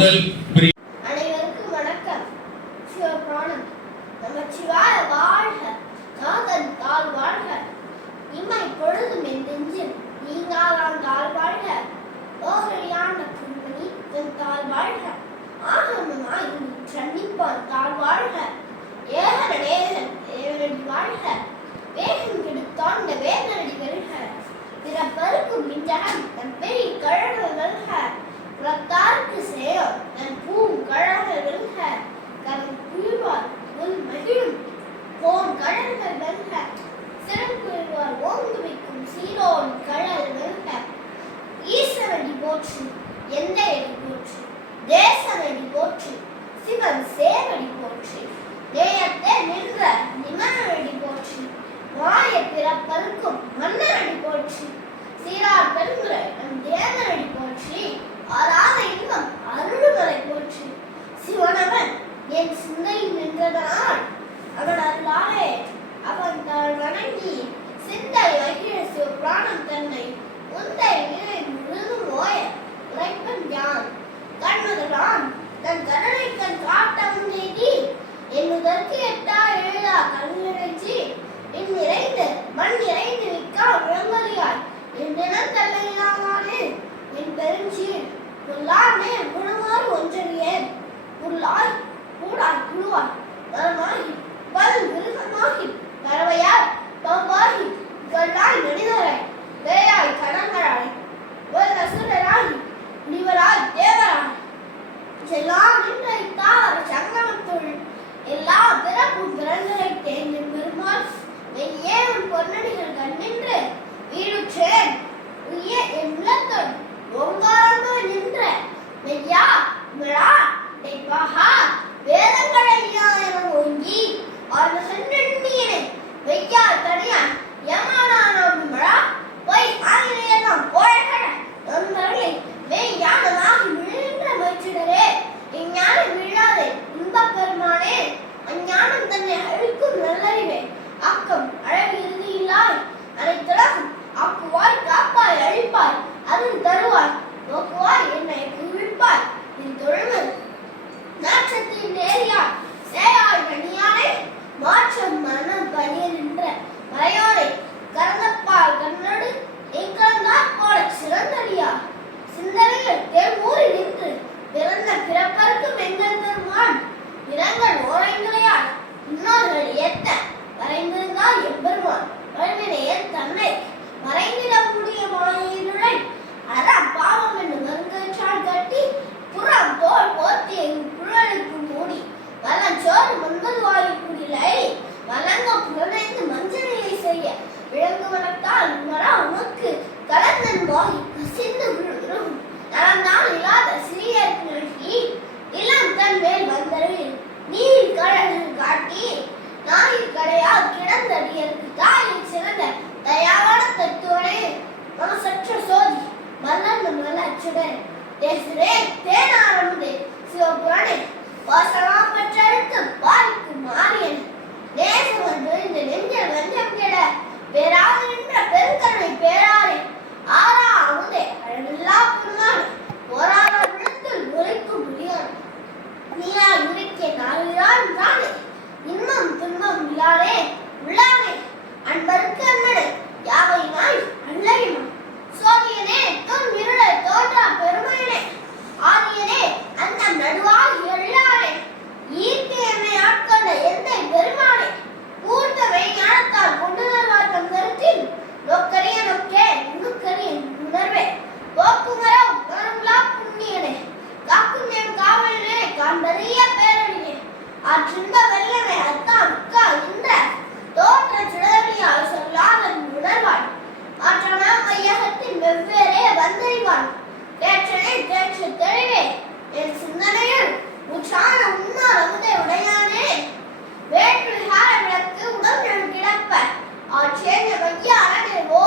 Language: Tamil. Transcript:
முதல் போற்று எந்த அடி போற்று தேசனடி போற்று சிவன் சேவடி போற்று நேயத்தை நின்ற நிமனடி போற்று மாய பிறப்பருக்கும் மன்னர் தன் கருணை கண் காட்டம் நீட்டி என்னுதற்கு எட்டா எழுதா கண்ணிறைச்சி என் நிறைந்து மண் நிறைந்து விற்கா விளம்பரியாய் என் தினம் தள்ளையிலானே என் பெருஞ்சீர் புல்லாமே குணமாறு ஒன்றறியேன். உள்ளாய் கூடாய் குழுவாய் மரமாகி பல் மிருகமாகி பறவையாய் மெய்யா மிழா டெய்பாகா வேதங்களை என ஓங்கி ஆழ்ந்த சென்றெண்ணியனை வெய்யா தனியா யமானானாம் மிழா பொய் ஆகினையெல்லாம் போழகட நண்பர்களே மெய்யானதாகி விழுகின்ற மகிழ்ச்சிடரே இஞ்ஞானம் விழாதே இன்பப் பெருமானே அஞ்ஞானம் தன்னை அழிக்கும் நல்லறிவே. ஆக்கம் அழகு இறுதியில்லாய் அனைத்துலகும் ஆக்குவாய் காப்பாய் அழிப்பாய் அருள் தருவாய் நோக்குவாய் போல சிறந்தடியா சிந்தனைகள் தேர்மூறி நின்று பிறந்த பிறப்பருக்கும் எங்கள் பெருமான் இரங்கள் ஓரைங்களையால் இன்னொருகள் ஏத்த வரைந்திருந்தால் எம்பெருமான் வல்வினையன் தன்னை மறைந்திட முடிய மாயினுளை பாவம் என்று மருங்கற்றால் கட்டி புறம் தோல் போர்த்தி குழலுக்கு மூடி வளம் சோறு முன்பது வாயு குடிலை வழங்க புலனைந்து மஞ்சனையை செய்ய விளங்குவனத்தால் மரம் உனக்கு கலந்தன் வாயு அற்றின்ப வெள்ளனை அத்தா அக்கா இந்த தோற்ற சுடலியால் சொல்லாதன் உணர்வான் ஆற்றனா மையகத்தின் வெவ்வேறே வந்தறிவான் தேற்றனை தேற்று தெளிவே என் சிந்தனையில் உற்றான உன்னார் அமுதை உடையானே. வேற்று விகார விளக்கு உடல் கிடப்ப. ஆட்சேந்த மையாளன் ஓ